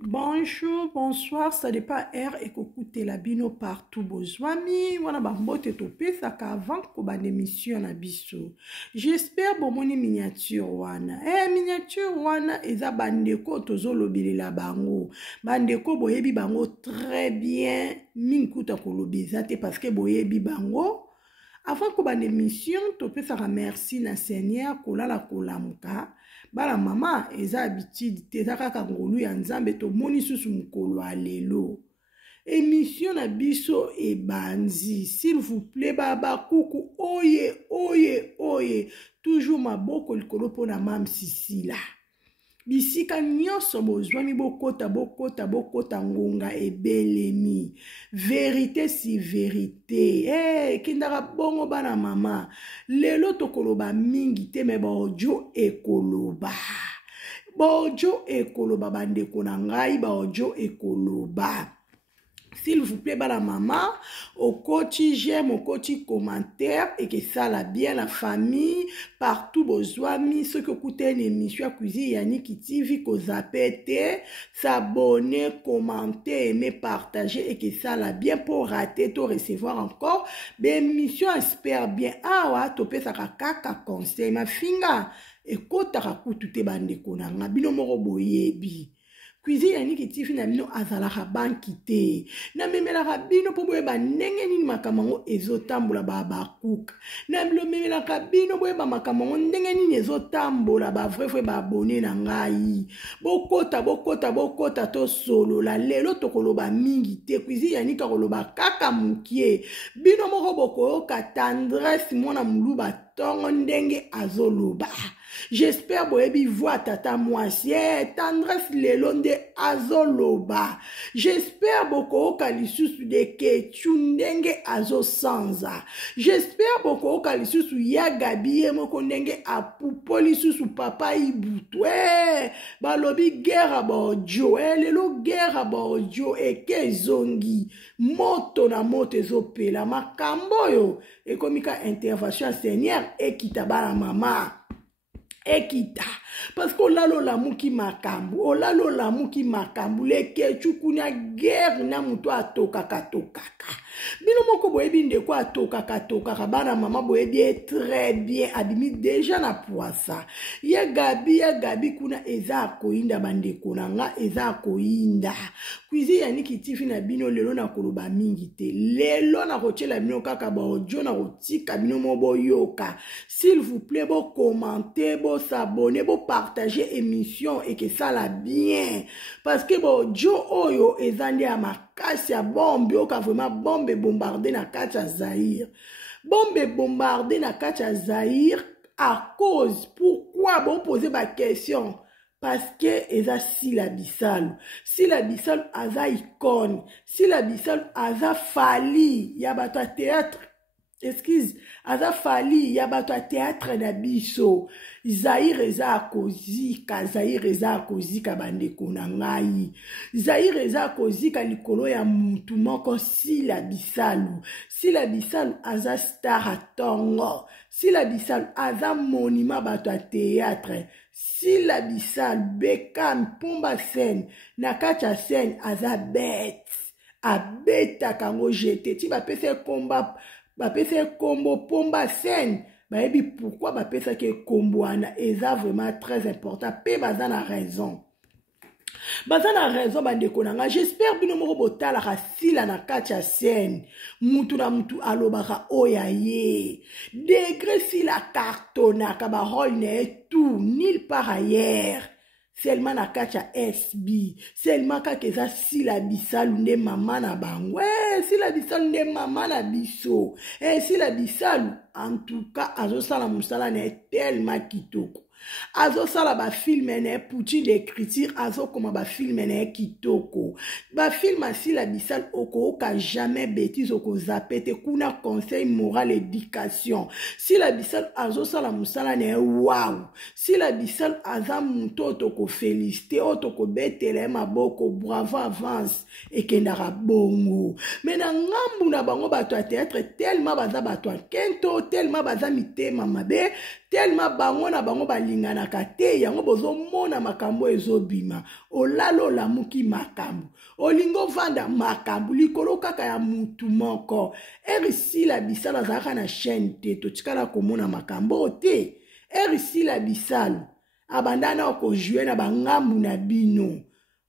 Bonjour, bonsoir, ça dépend R et écoutez la bino partout bozwami, wana bambote topé ça avant ko ba émission na biso. J'espère bon moni miniature wana. Miniature wana eza bandeko tozolobelela bango. Bandeko boyebi bango très bien, minkuta ko lobeza te parce que boyebi bango. Avant ko ba émission topé ça merci na Seigneur kolala kolamuka. Bala mama eza habitude te eza kaka ngolu ya nzambe tomoni susu mokolo ya lelo. Émission na biso ebanzi, s'il vous plaît baba kuku oye toujours maboko likolo pona mam Sisila. Bisika nyonso bozwami bokota ngonga ebelemi. Vérité si vérité. Kindaka bongo bana mama. Lelo tokoloba mingi te me baojo ekoloba. Baojo ekoloba bandeko na ngai baojo ekoloba. S'il vous plaît, la maman, au côté j'aime, au côté commentaire, et que ça la bien la famille, partout besoin, ceux qui écoutent une émission à cuisine, Yannick TV, qu'on zappete, s'abonner, commenter, aimer, partager, et que ça la bien pour rater, tout recevoir encore, l'émission espère bien, ouais, topé ça kaka conseil, ma finga, et quand t'as raconté tout bande konanga, bino moro boyebi. Cuisine Yannick TV na mino azalaka banki te. Na memelaka bino po boyeba ndenge nini makamango ezotambola ba cook. Na memelaka bino boyeba makamango ndenge nini ezotambola ba vrai ba abonné na ngai. Bokota to solo la lelo tokoloba mingi te. Cuisine Yannick koloba kaka mukie. Bino moko bokoyoka tendresse mona muluba tongo ndenge azoloba. J'espère boyebi voix tata mwasi tendresse lelonde azoloba. J'espère boko kalisusu de ketu ndenge azo sanza. J'espère boko kalisusu ya gabi moko ndenge apupoli susu papa ibutu. Balobi guerre bojo lelo guerre bojo eke zongi moto na moto ezopela makambo yo ekomika intervention Seigneur ekita bana mama. Ekita parce que olalo la muki makambu leke chukunya guerre na muto atokaka bino moko boyebi ndeko atokaka bana mama boyebi très bien abimi déjà na poisa ya gabi kuna eza koinda bandeko nanga eza koinda cuisine Yannick TV na bino lelo na koloba mingi te lelo na kochela bino kaka baojo na kotika bino mobo yoka s'il vous plaît bo commenter bo s'abonner bo partager émission et que ça la bien parce que bojo oyo ezande ya makasi ya bombe oka vraiment bombe bombardé na kati ya Zaïre bombe bombardé na kati ya Zaïre à cause pourquoi bo poser ba question parce que eza Sila Bisalu aza icône Sila Bisalu aza fali ya bato théâtre excuse aza fali ya bato théâtre na biso Zaïre eza kozika bandeko na ngai Zaïre eza kozika likolo ya mutu moko Sila Bisalu aza star atongo Sila Bisalu aza monima bato théâtre Sila Bisalu Bekam pomba scène na kati ya scène aza bête abeta kango jete ti bapese kombo pomba scène bayebi pourquoi bapesa ke kombo wana eza vraiment très important pe baza na raison bandeko nanga j'espère bino moko botalaka Sila na kati ya scène mutu na mutu alobaka oya ye degré Sila cartonaka ba rôle na tout nulle part ailleurs seulement na kati ya SB seulement kaka eza Sila Bisalu nde mama na bango Sila Bisalu nde mama na biso Sila Bisalu en tout cas azosala musala na tellement kitoko azosala ba film na pouti d'écriture azokoma ba film na kitoko ba film Sila Bisalu okoka jamais bêtise okozapete kuna conseil moral éducation Sila Bisalu azosala musala na wow Sila Bisalu aza muto toko féliciter otoko betele maboko bravo avance ekendaka bongo mais na ngambu na bango bato théâtre tellement baza bato kento tellement baza mitema mabe tellement bango na bango balinganaka te yango bozomona makambo ezobima olala olamuki makambo olingo vanda makambo likolo kaka ya mutu moko erisila bisala azalaka na chaîne te totikala komona makambo te erisila bisalo abandana okojue na bangambu na bino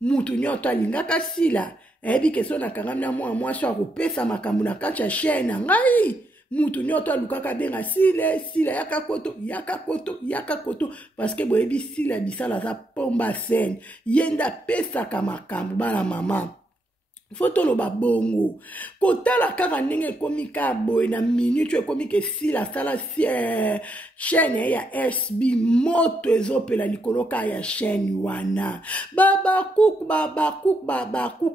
mutu nyoto alingaka sila eyebi keso na kangami na mwa mwasi akopesa makambo na kati ya chaîne na ngai mutu nyoto alukaka benga sila yaka koto parce que boyebi sila bisala aza pomba scène yenda pesaka makambo bana mama fotoloba bongo kotala kaka ndenge ekomi ka boye na minute ekomi ke sila sala chaîne ya SB moto ezopela likolo ka ya chaîne wana babakuku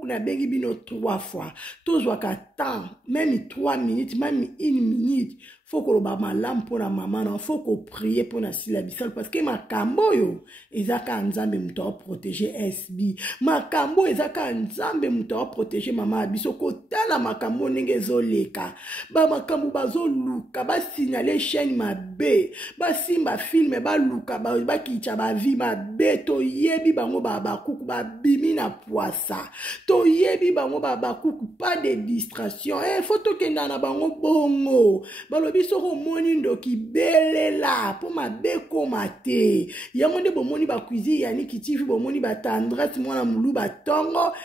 na bengi bino 3 fois tozwaka temps même 3 minutes même 1 minute faut koloba malamu mpona mama na faut ko prier mpona sila bisalo parce que makambo oyo ezaka nzambe mutu aprotéger SB makambo ezaka nzambe mutu aprotéger mama abiso kotala makambo ndenge ezoleka bamakambo bazoluka basignale chaîne mabe basimba filme baluka bakitya bavi mabe toyebi bango babakuku babimi na poisa toyebi bango babakuku pas de distraction faut tokenda na bango bongo balobi soko omoni ndoki belela po mabe koma te yango nde bomoni bacuisine yani kitifi bomoni batendresse mwana mulu batongo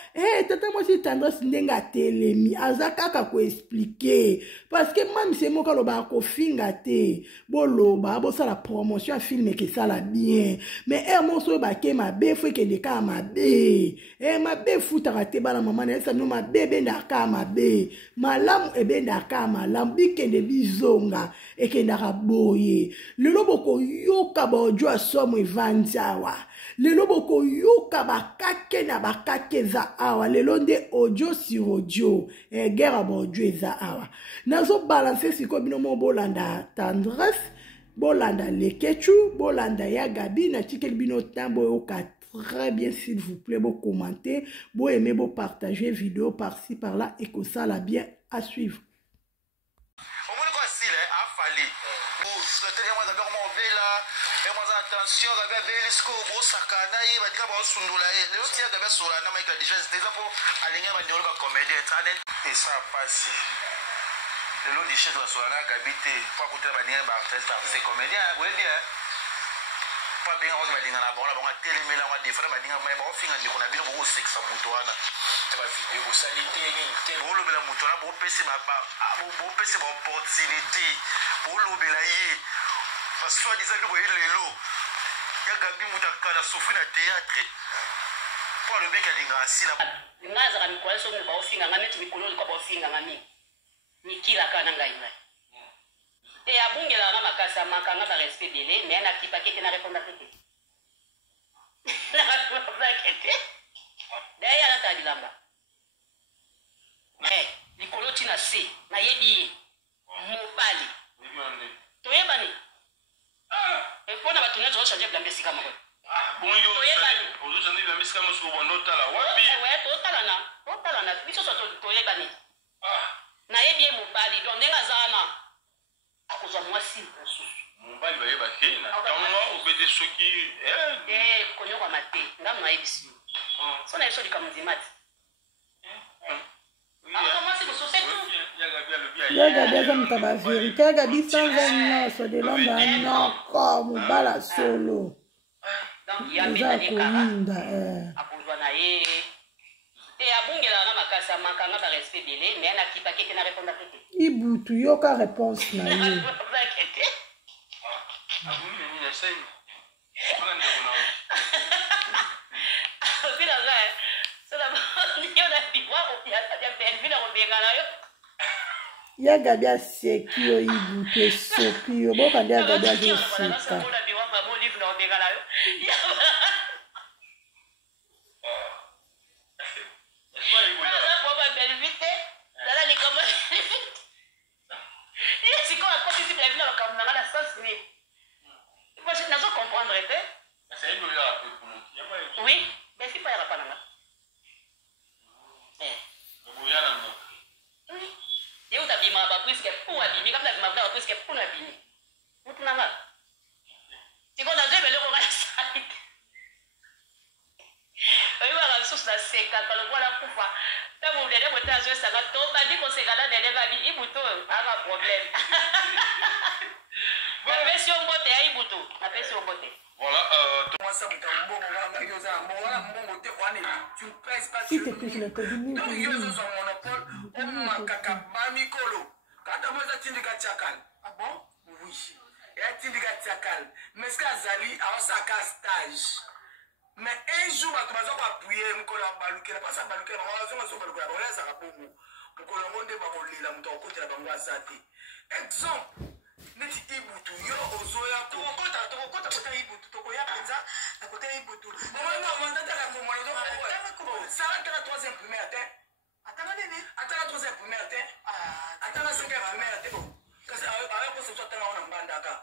tata mwasi tendresse ndenge atelemi aza kaka koexplike parce que mami se moko aloba akofinga te boloba bosala promotion ya filme ekesala bien mais moso oyo bake mabe fo ekende kaka mabe mabe futaka te bana mama na yesa bino mabe ebendaka mabe malamu ebendaka malamu bikende bizonga ekendaka boye lelo bokoyoka baodio asomo evandi awa lelo bokoyoka bakake na bakake eza awa lelo nde audio sur audio guerre baodio eza awa nazobalanse sikoyo bino mo bolanda tendresse bolanda lekechu bolanda ya gabi natikeli bino ntambo oyoka très bien s'il vous plaît bon commenter bon aimer bon partager vidéo par-ci par-là et que ça la bien à suivre. Attention, Gabi Belisco, Bosakana, il va dire à Sundula, le aussi à Gabi Solana, avec la déjà, c'était pour aligner ma dialogue comédie, et ça passe. Le lot du chef de la Solana, Gabi, pas pour te manier, c'est comédien, oui, bien. Pas bien, on va dire à la bonne, on va téléméla, on va défendre, on va dire, mais on finit, on a bien beaucoup de sexe à Moutouana. Tu vas vidéo, vous salité, pour le bel Moutouana, pour passer ma opportunité, pour le belayer. Parce que soit disant que vous voyez les lots, il y a Gabi Moutakala souffrir de théâtre. Pour le bec à l'ingrassi là. Les nazes à Nicolas sont au fin à mettre Nicolas comme au fin à mi. Niki la canangaïna. Et à Bungela, ma casse à ma canne à respect délai, mais un actif paquet qui n'a répondu à tout. Derrière la table là-bas. Mais Nicolas Tina C, n'a yédi, Mobali. Toyebani. Et pour la bâtonnet, je vais changer de la musique à moi. Bon, yo, vous avez la musique à moi sur mon autre là. Ouais, totalana. Ils sont toyebani. Nayebi Mobali, donc n'est pas zana. À cause de moi, si. Mobali va y avoir qui? Comment vous mettez ceux qui. Konyo wa mate, ngam na ebisi. So na eso di kamuzimati. Gabi aza mutu ya bavérité Gabi sans nyonso de l'homme anoko mobala solo eza koyinda akozwa na ye te abungela na makasi amakanga barespect dele mais anakipaki te na répondre te ibutu yoka réponse na ye ya Gabi aseki yo ibutu esopi yo boka nde ya Gabi azoseka oui, mais si pas y a pas eu da bima ba puisque pour abimi comme da bima ba puisque pour abimi mutunanga tiko na zwe beloko ngana sali oyibaka lisusu nasekaka lokola kufa ntango dede mote azwesanga to bandi koseka na dede babi ibutu oyo aka problème napesi yo mbote ya ibutu napesi yo mbote Si te plaît, je l'ai connu. Ah bon? Oui. Mais ce qu'Azali a un stage. Mais un jour, tu vas appuyer, tu vas baluquer, pas ça baluquer, tu vas baluquer, ça va pour vous. Tu vas baluquer, tu vas baluquer, tu vas baluquer. Exemple, neti ibutu yo ozoya ko kota kota ibutu to ko ya penza na kota ibutu. Mwana mwana tala ko mwana do ko. Ça attend la troisième première terre. Attends nene. Attends la troisième première terre. Attends la cinquième première terre. Parce que avec ko so tala ona mbandaka.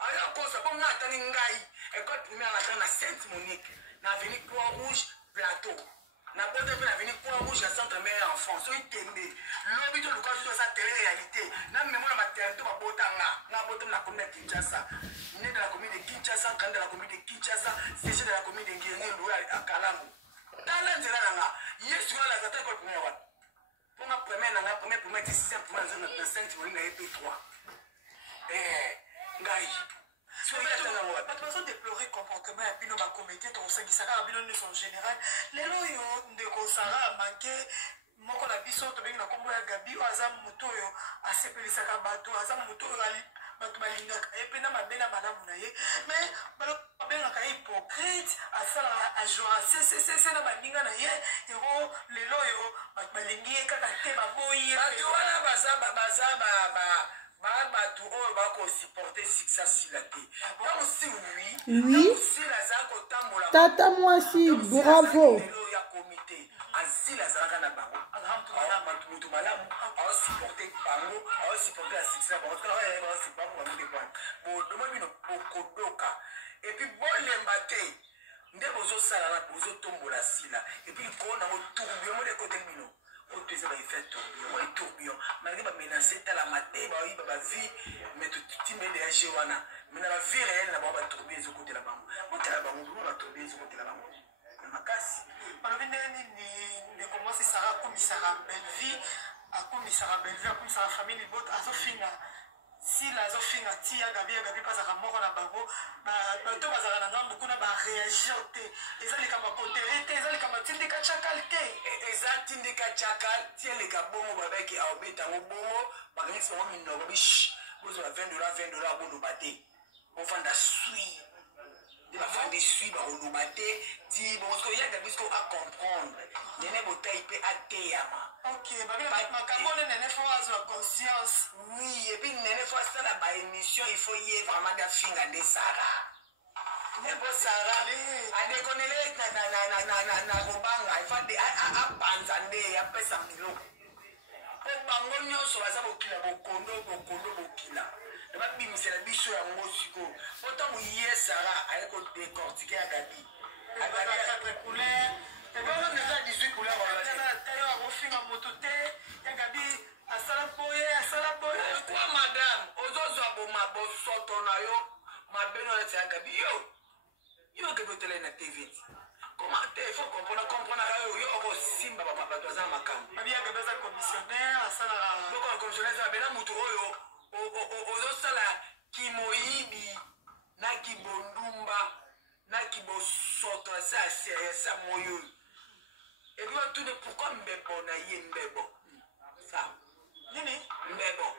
Aya ko sa bon ngata ni ngai. École primaire na na Sainte Monique. Na avenue Croix-Rouge Plateau. Na bote pe na avenue Croix-Rouge na centre mère enfant. So itende. Lobi to luka so sa télé réalité. Na mémoire na maternité ba botanga. Na bote na commune de Kinshasa. Né de la commune de Kinshasa, grand de la commune de Kinshasa, siège de la commune de Ngirengelo à Kalangu. Dans l'Anzela nanga, yesu la zata école première wa. Pour ma première nanga, première 6e première de Sainte-Marie na EP3. Ngai. Pas besoin de déplorer comportement à bino ba comédien to sangisaka bino ne sont général. Lelo yo ndeko Sara manqué moko na biso to bengi na kombo ya Gabi aza moto yo asepelisaka bato aza moto yo bato balingaka ye pena mabena malamu na ye mais balo babengaka hypocrite asala ajora c'est na baninga na ye ero lelo yo bato balingi ye kaka te baboyi bato wana baza bato oyo bakosupporte succès sila te donc si oui si naza kotambola tata mwasi bravo ya komite azili azalaka na bango bato moto malamu aosupporte bango aosupporte la succès na bango bodomo bino bokodoka epuis bolemba te nde bozosala na bozotombola sila epuis konango tourbillon mode kote bino oyo eza baeffet tourbillon moi tourbillon malgré bamenace tala mate baoyiba bavie mais totimele ya ge wana mais na bavie réelle na bango batourbillon ezokotela bango botala bango bino batourbillon ezokotela bango makasi balobi ndenge nini commence sara akomisaka bellevie akomisaka famille libot azofinga sila azofinga tia gabi mpazaka moko na bango bato bazalaka na ngambu kuna bareagir te eza likambo kotere te eza likambo tindika chakal te eza tindika chakal tie leka bongo babeki aobetango bongo bakangisi bango minoko bish bozwa $20 boloba te bovanda sui de bafandi sui bakoloba te ti bongo yaga bisko acomprendre nene botai mpe ateyama makambo ne nene fo azwa conscience oui epuis nene fo asala baémission il faut ye vraiment dafinga nde sara epo sara adekonele na kobanga ifade apanza nde apesa biloko po bango nyonso baza bokila bokila babimisela biso yango sikoyo po ntango ye sara aye kodecortike ya gabi eza 18 couleur akofinga moto te ya gabi asala boye kwa madame ozozwa boma bosoto na yo mabeno neti ya gabi yo kebotele na tv comment te faut comprendre yo okosimba bato aza na makambo babi ya gabi aza commissionnaire asalaka boko commissionnaire eza bena moto oyo ozosala kimoyibi na kibondumba na kibosoto asa moyo et puis tout est pourquoi mbebo na ye mbebo ça nini mbebo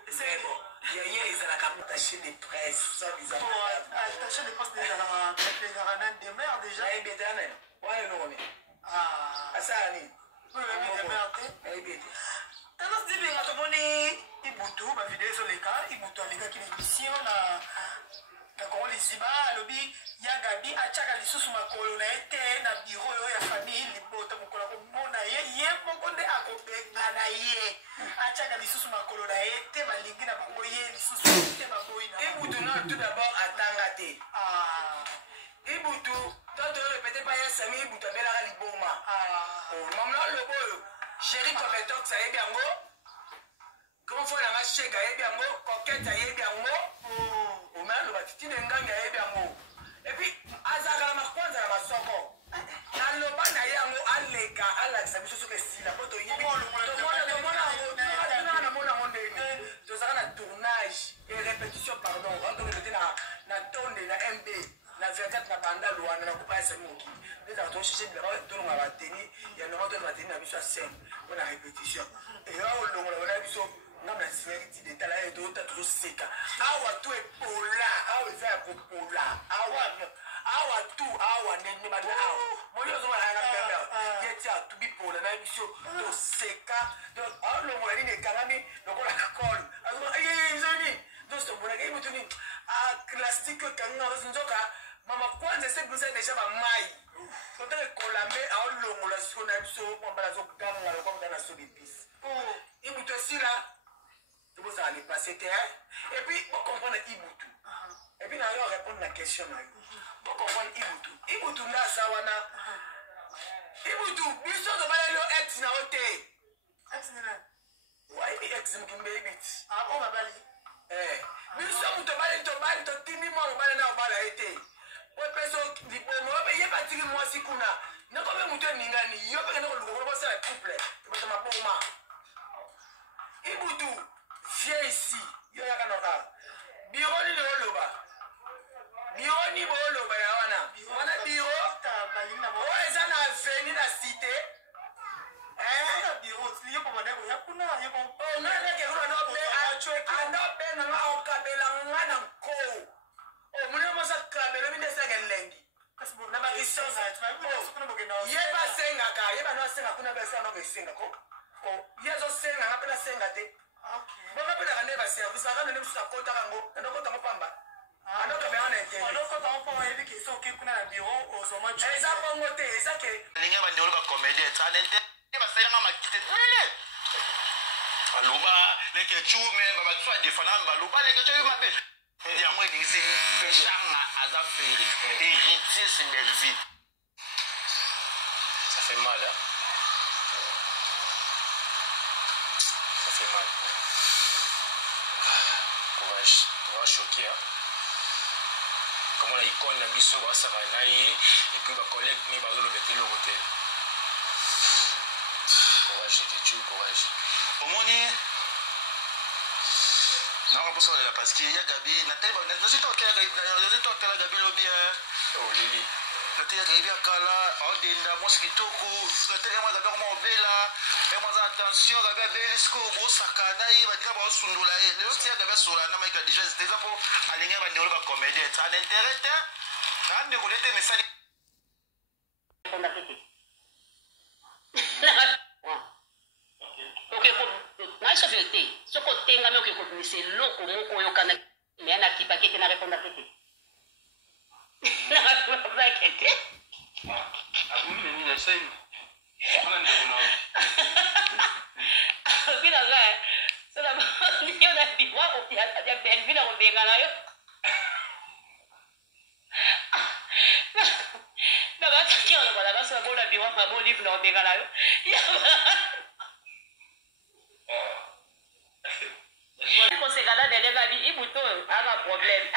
yeye ezalaka attaché de presse ça bizarre attaché de presse ezalaka na de mer déjà et bien tane ouais non mais ça ni tano zibi nga tomoni ibutu bavideo ezoleka ibutu alekaki na émission na Congo Liziba alobi ya gabi atiaka lisusu makolo na ye te na biro oyo ya famille libota mokolo akomona ye moko nde akobenga na ye atiaka lisusu makolo na ye te balingi na bango ye lisusu te baboyi na ibutu na tout d'abord atanga te ibutu toto oyo peut-être pas ya sami ibutu abelaka liboma mamla lobo oyo chéri cometox ayebi yango grand frère nanga shega ayebi yango coquette ayebi yango omaloba titine ngangi ayebi yango Et puis, azaka na makwanza na masoko. Na loba na yango aleka alakisa biso soki esila po toyebi tomona mona mondeni tozalaka na tournage et répétition pardon ondokete na tonde na mb na 24 na banda lwana na kupa ya sami mokili ezaka tosheshe bilaka tolonga bateni ya nonga tona bateni na biso ya scène mpo na répétition eya olongola bona biso ngam na signaki ti detala ye tota tozoseka awa to epola awa eza ya kopola awa tu awa ndenge bana awa moyo ozomona na pembe ye ti atu bipola na biso toseka donc aolongola nini ekangami lokola kakole azoma ezoni donc tomonaka ye moto nini plastique ekanganga osi nzoka mama kwanza esebisa deja bamai totala ekolame aolongola siko na biso kwambala azoganga lokwamta na so depise ibutu esila tobozala lepase te et puis ocomprendre ibutu et puis na yo répondre na question na yo ocomprendre ibutu nde aza wana ibutu biso tobala yo ex na yo te wayebi ex mokimbe ebiti biso moto tobali totimi mwa mobala na obala ye te opeso libomo obe ye batiki mwasi kuna nakobe moto eningani yo peke nakoluka kuna bosala couple ebata maboma ibutu viens ici yo yaka noka biro nini oloba biro ni booloba ya wana biro oyo eza na aveni na cité anobenganga okabelanga na nkoo omuni mosa kabelo mindesanga elengi na bakisosa ye basengaka ye bana basenga kuna besa no besengako ye azosenganga mpe nasenga te bonga mpe naka nde baservice aka nene mosusu akotaka yango andokotango pamba andokabelanga na intere eza bongo te eza ke alingi bandeolo bacomédie esanente basalanga makite baloba leke chume babatu adefana baloba leke chu mabe yango edisi pechanga aza feri héritier Simervi. Ça fait mal, hein? Ça fait mal. Courage choqué, hein? Comment la icône la biso ba savanaye et puis ba collègue ni ba le mettre le côté. Courage courage. Omoni non pour ça là parce qu'il y a Gabi Nathalie nous sommes au Gabi lobby oh Lili Nathalie Gabi akala odenda mosquitoko Nathalie moi Gabi moi obela et moi attention Gabi belisco bosakana yi badika ba osundula ye le oti Gabi sola na maika déjà c'était ça pour aligner ba ndolo ba comédien ça l'intérêt hein de collecter message naisho vyote soko tengami okikomise loko moko oyokana me nakipaki te nareponda te nareponda te obinanga yo na biwa ya benvina kobenga na yo nabataki olobola basola bona biwa mabo livre na kobenga na yo kosekana delenga di ibuto anga problème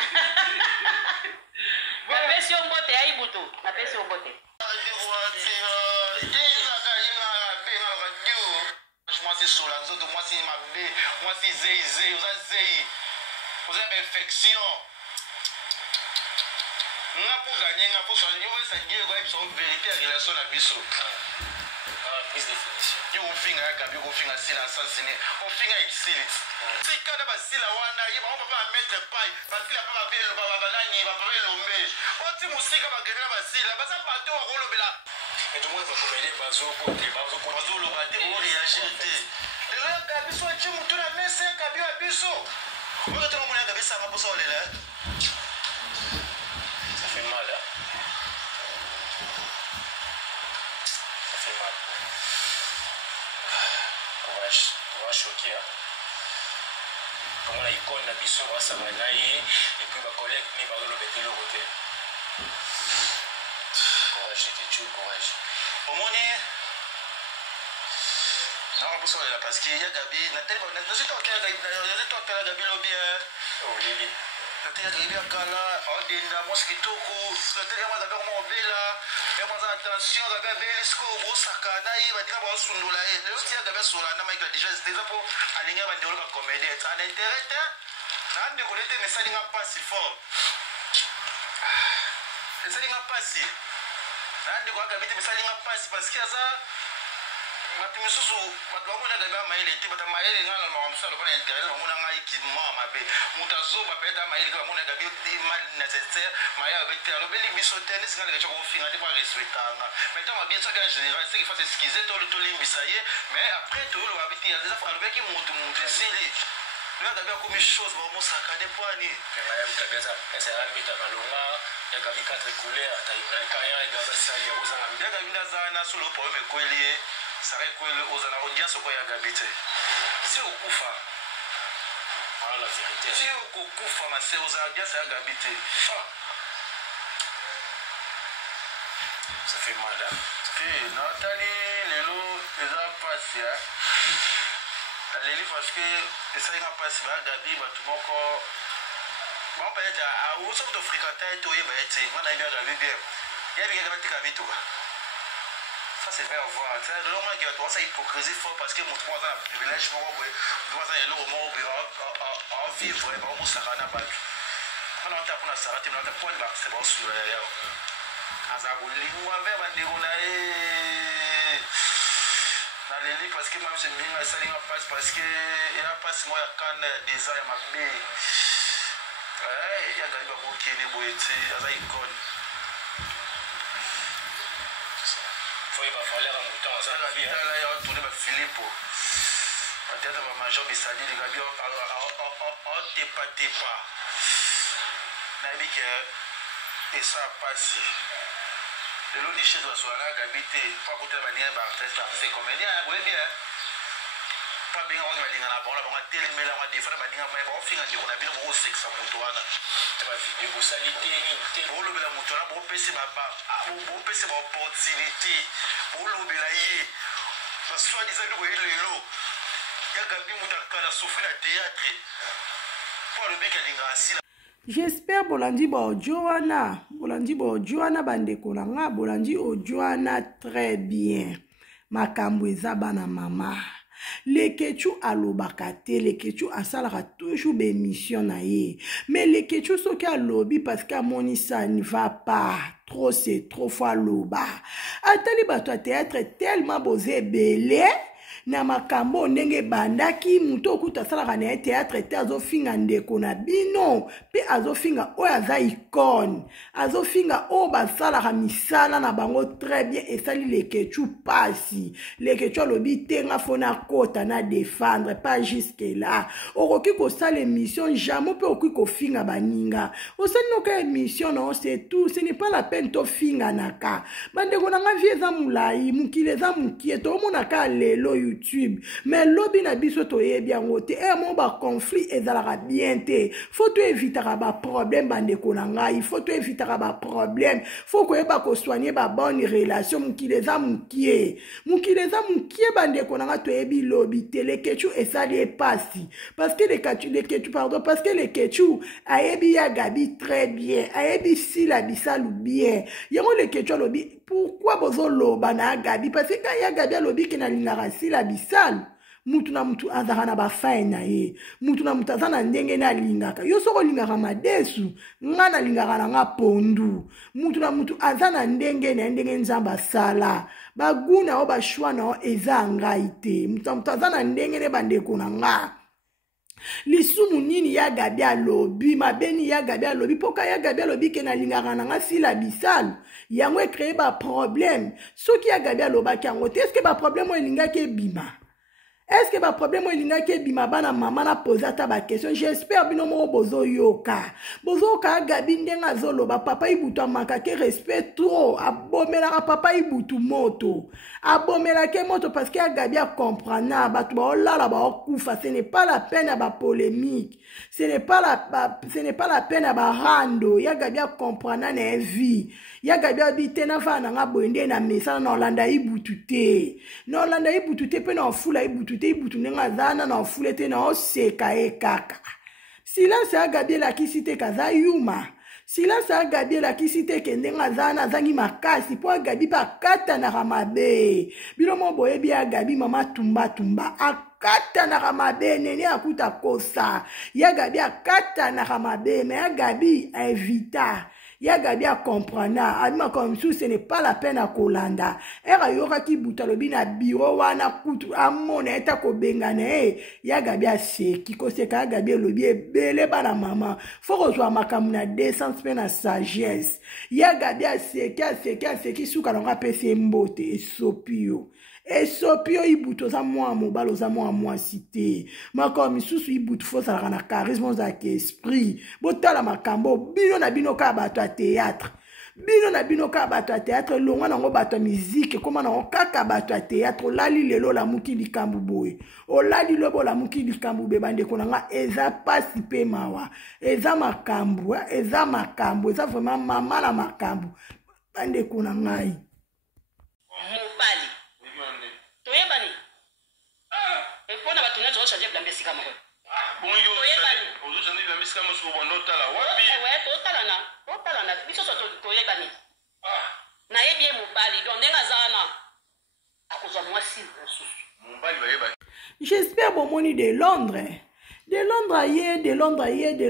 napesi yo mbote ya ibuto napesi yo mbote mwasi sola nzoto mwasi mabe mwasi zei oza zei oza ba infection nga mpo ganye nga mpo sosa die kwa biso vérité ya relation na biso prise définition yo ofinga ya Gabi ofinga sila assassiné ofinga exilite tika na basila wana ye bango papa bametre pai basila mpa banani bapapa elombe oti mosika bagrevi na basila baza bato bakolobela et tout le monde va comédie bazoloba te boreagir te lelo ya Gabi so atie motu na mese ya Gabi ya biso oyo tena mona ya Gabi esanga mposa olela ça fait mal, hein? Ça fait mal. Courage choqué, hein? Comment la icône la biso va savanaye et puis ma collègue ni va le mettre le côté. Courage. omoni Non, parce qu'il y a Gabi, Nathalie, Gabi lobby. Oh, Lili. Nathalie, Gabi Akala, Odinda, Mosquitoko, Nathalie, Gabi Mobila, attention, Gabi Belisco, Bosakana, Batika Bosundula, le Tia Gabi Solana, Michael déjà, c'était pour aligner ma déroule comme comédie. Ça l'intéresse, hein? De côté, mais ça n'a pas si fort. Ça n'a pas si. De quoi Gabi, mais ça n'a pas si parce qu'il y a ça. Matu misusu watu wangu na gaba maile ti bata maile ngala ma msalo bana intérêt wangu na ngai ki mama mabe mutazo ba beta maile ka mona gabi ti mal nécessaire maya bete alo beli biso tennis ngala ke choko finga ti ba respectanga mais tant bien ça en général c'est qu'il faut excuser tout le limbisaye mais après tout le habiti ya déjà alo beki mutu sili le gabi ko mi chose ba mo saka de poani maya mtabia ça arbita malonga ya gabi 4 couleurs ataina kaya ya gabi sali ya uzana ya gabi ndazana solo problème kweli ça récolle aux audiences au Koya Gabité. Si au Koufa, la vérité. Si au Koufa, ma c'est aux audiences à Gabité. Ça fait mal, hein? Et Nathalie, les lots, les a passé. Les livres, parce que ça n'a pas passé, Gabi, tout mon corps. Bon, peut-être à où sont de fréquenter, tout est bête, on a bien Gabi bien. Il y a bien Gabi tout. Ça c'est bien à voir. C'est le moment qui a trouvé ça hypocrisie fort parce que mon 3 ans de privilège, mon 3 ans de l'eau, en vivre, on s'en rend à battre. On a tapé la sarate, on a tapé le bac, c'est bon, sur le yaourt. Azabuli, on avait bandé, on a dans les lits parce que même c'est bien, ça n'y a pas parce que il a pas moi à Cannes des ans, il m'a mis. Il y a gagné beaucoup qui est né, il y a une icône. Il va falloir un mouton à ça. Il y a tourné par Philippe. Peut-être que major Bissadi, les gars, on tepa. Nabi que ça passe. Le lot des chaises va sur la gabité. Pas côté de la manière d'artiste, c'est comédien, oui bien. Pas bien, on va dire la bonne, on va téléméler, on va défendre, on va dire, on va finir, on a bien au sexe à Moutouana. Et vous salité, pour le bela Moutouana, pour passer ma opportunité, pour le bela yé. Parce que soi-disant, vous voyez le lot. Il y a Gabi Moutakala souffrir le théâtre. Pour le bec à l'ingrassi. J'espère bolandi ba Joana bandeko nanga bolandi Joana très bien. Makambo eza bana mama. Le Kechu alobaka te, le Kechu asalaka toujours bémission na ye. Mais le Kechu soki alobi parce que moni ça ne va pas. Trop c'est trop fois loba. Atali bato a théâtre tellement bosé belé. Na makambo ndenge bandaki muto okuta salaka na théâtre te azofinga ndeko na bino pe azofinga oyo aza icône azofinga oyo basalaka misala na bango très bien esali le Kechu pasi le Kechu alobi te nga fona kota na défendre pas jusque là okoki kosala émission jamais pe okoki kofinga baninga osali noka émission non c'est tout ce n'est pas la peine to finga naka bandeko na nga vie eza mulai mukile eza mukie to monaka lelo YouTube mais lobi na biso to yebi yango te mon ba conflit ezalaka bien te faut to éviter ba problème bandeko na nga il faut to éviter ba problème faut ko yeba ko soigner ba bonne relation mukileza mukie bandeko na nga to yebi lobi te le Kechu esali pasi parce que le Kechu ayebi ya Gabi très bien ayebi si la bisalu bien yango le Kechu lobi pourquoi bozo loba na Gabi parce que ya Gabi lobi ke na lingara si la bisalu mutu na mutu azaka na bafai na ye mutu na mutu aza na ndenge na lingaka yo soko lingaka madesu nga na lingaka na nga pondu mutu na mutu aza na ndenge nzamba sala baguna o bashwa na o eza ngai te mutu na mutu aza na ndenge ne bandeko na nga lisumu nini ya Gabi alobi mabeni ya Gabi alobi poka ya Gabi alobi ke na lingaka na nga si la bisalu yango créer ba problème soki ya Gabi alobaki yango te est-ce que ba problème o lingaki ebima Est-ce que ba problème il n'a que bimaba na maman na posé ta ba question? J'espère bino mo bozo yoka. Bozo ka gabi ndenga zolo ba papa ibutu manka ke respect trop. Abomela ka papa ibutu moto. Abomela ke moto parce que gabi a comprendre ba tu ba olala ba kufa. Ce n'est pas la peine à ba polémique. Ce n'est pas la peine à ba rando. Ya gabi a comprendre na vie. Ya gabi a bité na fa na boende na mesa na Olanda ibutu te. Na Olanda ibutu te pe na fula ibutu te ibutu nenga zana na fula te na oseka e kaka. Silence a gabi la kisite kaza yuma. Silence a gabi la kisite kendenga zana zangi makasi po gabi pa kata na ramabe. Bilo mo boye bi a gabi mama tumba akata na ramabe nene akuta kosa. Ya gabi akata na ramabe mais a gabi invita. Ya gabi a comprendre adima comme si ce n'est pas la peine à kolanda era yoka ki butalobi na biro wana kutu amona eta ko bengane ya gabi a seki ko seka gabi lobi ebele bana mama faut que makamu na décence pe na sagesse ya gabi a seki suka na pese mbote esopio Esopio ibuto za mwa mobalo za mwa cité. Mako misusu ibuto fo sa na charisme za esprit. Botala makambo bino na bino ka bato a théâtre. Bino na bino ka bato a théâtre longa na ngo bato musique koma na kaka bato a théâtre lali lelo la muki likambu boy. O lali lobo la muki likambu be bande konanga eza pasi pe mawa. Eza makambu, eza vraiment mama la makambu. Bande konanga Mobali. Toyebani. Et pour na batuna to changer blambe sika mo. Bon yo, ozo changer blambe sika mo so bondo tala. Wapi? Ouais, totala na. Biso so toyebani. Na yebi mobali donc ndenga zana. Akozwa mwasi bosu. Mobali bayeba. J'espère bon moni de Londres. De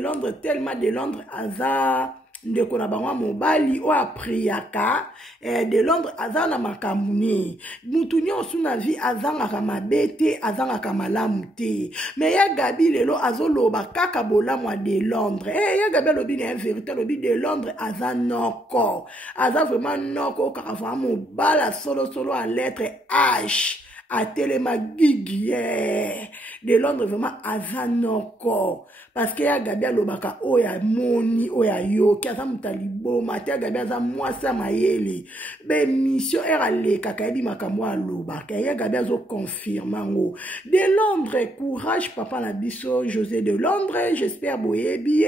Londres tellement de Londres aza ndeko na bangwa mobali o apriaka de Londres azana makamuni mutu nyonso na vie azanga mabete azanga malamu te mais ya gabi lelo azoloba kaka bolamu de Londres ya gabi lobi na vérité lobi de Londres azanoko aza vraiment noko kaka vraiment mobala solo à lettre H a telema gigi de Londres vraiment azanoko parce que ya gabi alobaka oya moni oya yo ki aza mutalibo mate ya gabi aza mwasa mayele be mission era leka kayebi makambo alobaka ya gabi azo confirmer ngo de Londres courage papa na biso José de Londres j'espère boyebi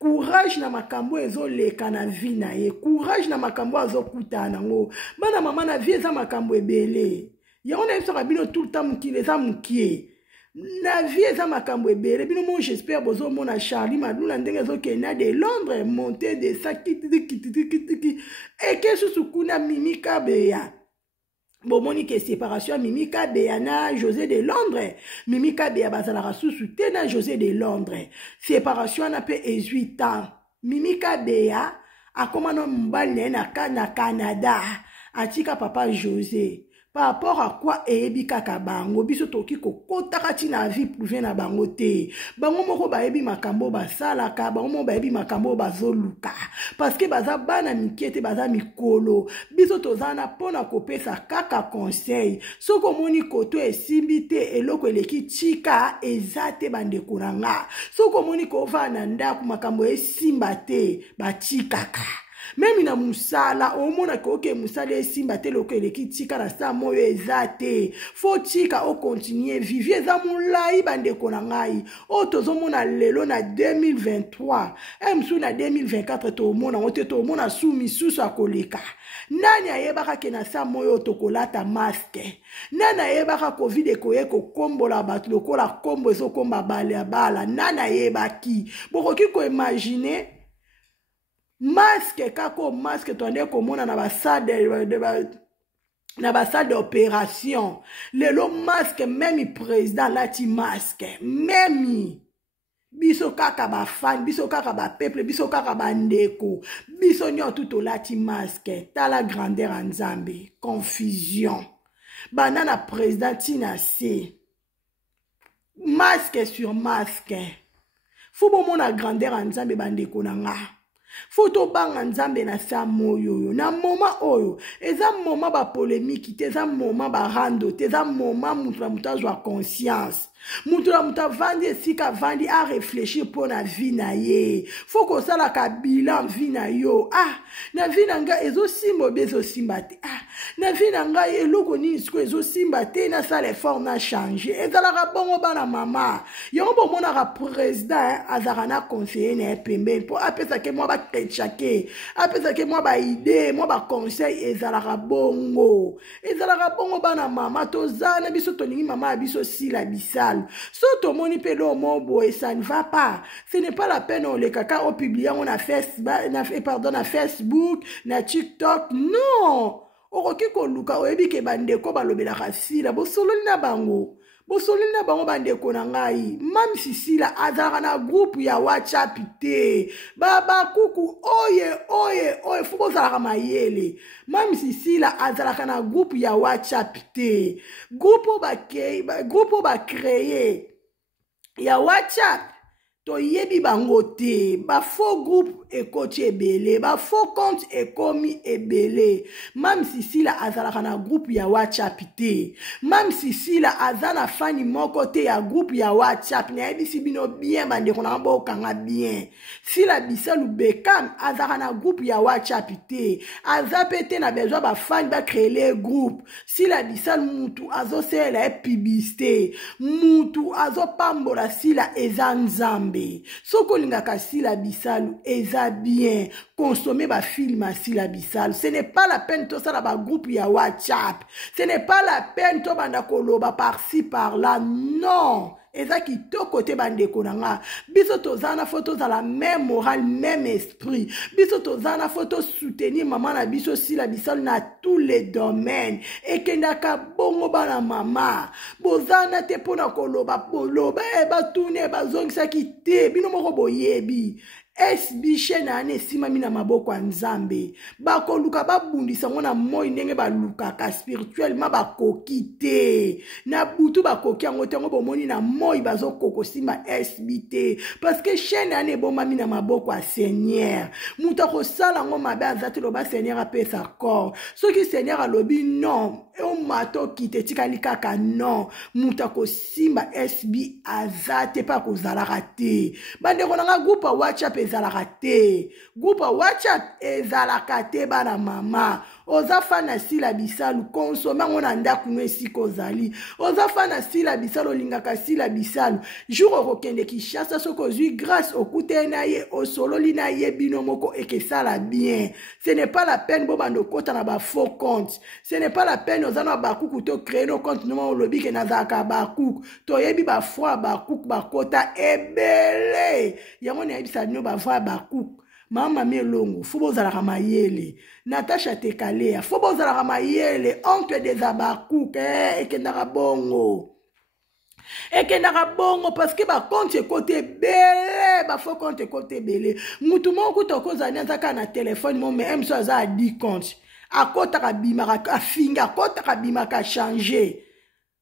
courage na makambo ezoleka na vie na ye courage na makambo azokutana ngo bana mama na vie eza makambo ebele ya on a ça bino tout le temps qui les a mukie na vie eza makambo ebele bino mo j'espère bozo mona Charlie Maduna ndenge zo kena de Londres monter de ça kiti et que susukuna Mimika Beya bon moni que séparation Mimika Beya na José de Londres Mimika Beya bazala susu te na José de Londres séparation na pe 18 ans Mimika Beya akomana mbali na Canada atika papa José par rapport à quoi ebi kaka bango biso toki kokota kati na vie prouvé na bango te bango moko baebi makambo basalaka bango moko baebi makambo bazoluka parce que baza bana mikete baza mikolo biso tozana pona kopesa kaka conseil soko moni koto esimbi te eloko eleki chika ezate bandeko nanga soko moni kovana ndako makambo esimba te bachikaka même na musala omona koke musala esimba te loko eleki tika na sa moyo ezate faut tika o continuer vivre za mulai bandeko na ngai o tozomona lelo na 2023 emsu na 2024 to mona ote to mona su misusu akoleka nani ayebaka ke na sa moyo tokolata masque nani ayebaka covid ekoye kokombola bato lokola kombo ezokomba bala nani ayebaki bokoki ko imaginer masque kako masque toande komona na salle d'opération lelo masque même président lati masque même biso kaka ba fan biso kaka ba peuple biso kaka ba ndeko biso nyo tout lati masque tala grandeur en Nzambe confusion banana président tina se masque sur masque faut bon mona grandeur en Nzambe bandeko nanga Foto banga nzambe na sa moyo na moma oyo eza moma ba polémique te eza moma ba rando te eza moma mutu na mutu azwa conscience mutu na mutu avandi esika vandi a réfléchir pour na vie na ye faut kosalaka bilan vie na yo na vie na ngai ezosimba obe ezosimba te na vie na ngai eloko nini siko ezosimba te nasala effort na changer ezalaka bongo bana mama yango bomonaka président azalaka na conseiller na ye pembeni mpo apesake mwa bakretchake apesake mwa baide mwa baconseil ezalaka bongo bana mama tozana biso tolingi mama ya biso sila bisalo so tomoni mpe lo mobo et ça ne va pas ce n'est pas la peine olekaka opublie yango na Facebook na TikTok non okoki koluka oyebi ke bandeko balobelaka sila bosololi na bango bandeko na ngai Mam Sisila azalaka na groupe ya WhatsApp te bakuku oye fo bozalaka mayele Mam Sisila azalaka na groupe ya WhatsApp te groupe ba créer ya WhatsApp toyebi bango te ba faux groupe ekoti ebele ba faux compte ekomi ebele Mam Sisila azalaka na groupe ya WhatsApp te Mam Sisila azana fani moko te ya groupe ya WhatsApp na yebisi bino bien bandeko na bokanga bien Sila Bisalu Bekam azalaka na groupe ya WhatsApp te azapete na besoin ba fani ba créer groupe Sila Bisalu mutu azosela publicité mutu azopambola Sila eza nzambe soko lingaka Sila Bisalu eza bien consommer ba film à Sila Bisalu ce n'est pas la peine tout ça ba groupe ya WhatsApp ce n'est pas la peine to banda koloba par-ci par-là non eza kitoko te bandeko nanga biso tozana photo za la même morale même esprit biso tozana photo soutenir maman na biso Sila Bisalu na tous les domaines ekendaka bongo bana mama bozana te pona koloba batune bazongisa kite bino moko boyebi SB na ane simami na maboko ya nzambe bakoluka babundisa ngo na moi ndenge balukaka spirituellement bakoki te na butu bakoki yango te ngo bomoni na moi bazokoko sima SB te parce que chaîne ane bomami na maboko ya Seigneur muta kosala ngo mabe azate loba Seigneur apesa corps soki Seigneur alobi non o mato kite tikali kaka non muta kosimba SB azate pa kozalaka te bandeko nanga groupe WhatsApp ezalaka te groupe WhatsApp ezalaka te bana mama oza fana Sila Bisalu consommer ngona ndaku esiko zali oza fana Sila Bisalu lingaka Sila Bisalu jour okokende Kinshasa soko zui grâce okute na ye osololi na ye bino moko ekesala bien ce n'est pas la peine bo bando kota na ba faux compte ce n'est pas la peine ozana bakuku to créer no compte no lobi ke nazaka bakuku to yebi ba foi bakuku bakota ebele yango na yebisa no ba foi bakuku Mama Melongo, Fobo Zalaka Mayele, Natasha Tekalea, Fobo Zalaka Mayele, oncle des Abakouk, Ekendaka Bongo. Ekendaka Bongo, parce que ba compte côté belé, ba faux compte côté belé. Moutou moko toko zanya zaka na téléphone, mon même so za 10 compte. Akota ka bimaka, afinga, akota ka bimaka changer.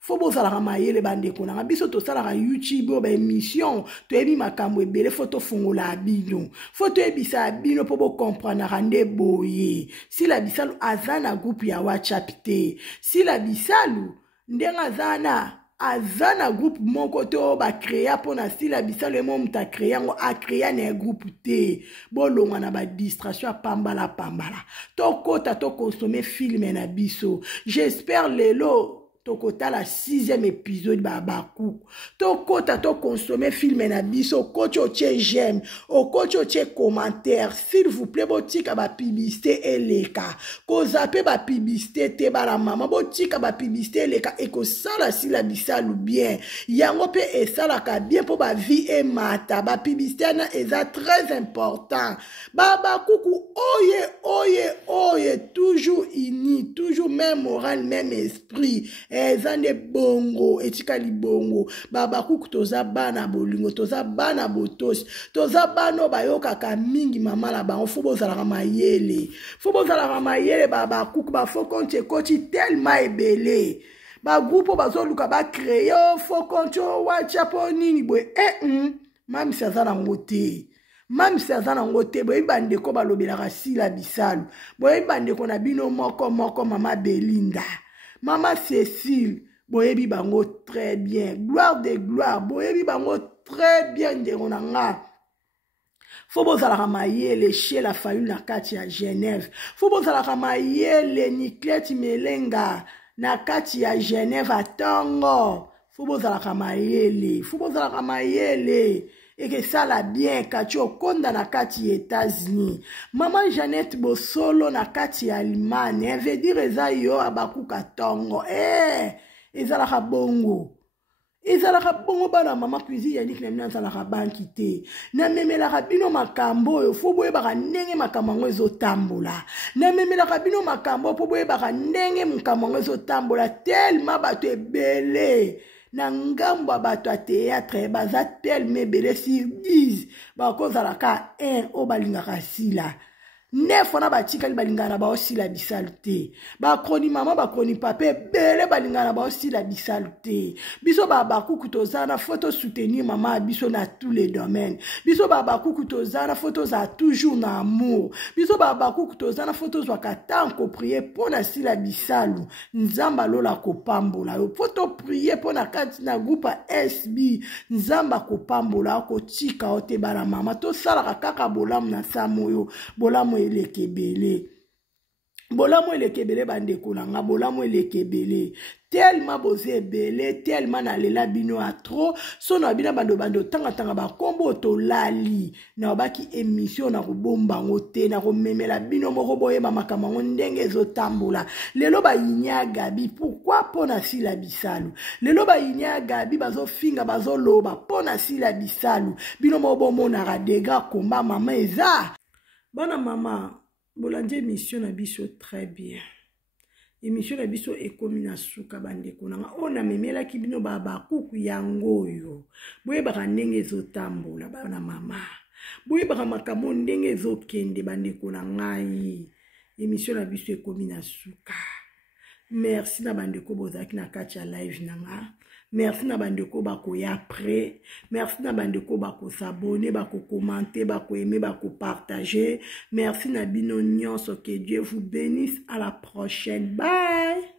Fobo zalaka mayele bandeko na biso to salaka YouTube ba émission to ebi makambo ebele photo fungola bino photo ebisa bino po bo comprendre rande boye Sila Bisalu azana groupe ya WhatsApp te Sila Bisalu ndenga azana groupe moko to ba créer pona Sila Bisalu mo muta créer ngo a créer na groupe te bolonga na ba distraction pambala to kota to consommer film na biso j'espère lelo Tokota la 6e épisode babakou. Tokota to consommer film na biso kocho che j'aime. O kocho che commentaire. S'il vous plaît, botika ba publicité eleka. Ko zape ba publicité te ba la maman. Botika ba publicité eleka. E ko sala Sila Bisalu bien. Yango pe e sala ka bien pour ba vie et mata. Ba publicité na eza très important. Babakoukou oye. Toujours uni. Toujours même moral, même esprit. Ezane bongo etikali bongo babakuku toza bana bolingo toza bana botos toza bano bayokaka mingi mama la bango fo bozalaka mayele babakuku bafo konte koti tellement ebele ba groupe bazoluka ba créer fo konte WhatsApp nini boy Mami sazana ngote Mam sazana ngote boye bandeko balobelaka sila bisalu. Boye bandeko na bino moko mama Belinda. Mama Cécile, boye bi bango très bien. Gloire de gloire, boye bi bango très bien nderonanga. Faut bozalaka mayele chez la famille na kati ya Genève. Faut bozalaka mayele Nikleti Melenga na kati ya Genève atongo. Faut bozalaka mayele. Faut bozalaka mayele. Et que ça la bien kati okonda na kati États-Unis. Maman Jeannette Bosolo na kati Allemagne. Elle veut dire eza yo abakuka tongo. Ezalaka bongo. Ezalaka bongo bana mama cuisine yannick na mina ezalaka banki te. Na memelaka bino makambo oyo fo boyebaka ndenge makambo yango ezotambola. Na memelaka bino makambo po boyebaka ndenge makambo yango ezotambola tellement bato ebele. Na ngambo ya bato ya théâtre baza tellement ebele sur 10 bakozalaka 1 oyo balingaka sila. 9 wana batikali balingana na baosila bisalu te. Bakroni mama bakroni papa ebele balingana na baosila bisalu te. Biso bakuku toza na photo soutenir mama biso na tous les domaines. Biso bakuku toza na photo za toujours na amour. Biso bakuku toza na photo za katanko prier pona sila bisalu. Nzamba lola kopambola. Photo prier pona kati na groupe SB. Nzamba kopambola ko tika ote bana mama to sala kaka bolamu na samoyo. Bolamu elekebele. Bolamu elekebele bandeko nanga bolamu elekebele. Tellement boze ebele, tellement na lela bino a trop. So na bina bando tanga ba kombo to lali. Na obaki émission na kubomba ngote na komemela bino moko boye ba makambo ndenge ezotambola. Lelo ba yinya Gabi pourquoi pona sila bisalu. Lelo ba yinya Gabi bazo finga bazo loba pona sila bisalu. Bino mo bomona radega komba mama eza. Bana mama, bolandi émission na biso très bien. Émission na biso ekomi na suka bandeko nanga. Ona memela ki bino bakuku yango yo. Boye baka ndenge ezotambola bana mama. Boye baka makambo ndenge ezokende bandeko na ngai. Émission na biso ekomi na suka. Merci na bandeko bozaki na kati ya live nanga. Merci na bandeko bako ya après. Merci na bandeko bako s'abonner, bako commenter, bako aimer, bako partager. Merci na bino nyonso, que Dieu vous bénisse. À la prochaine. Bye.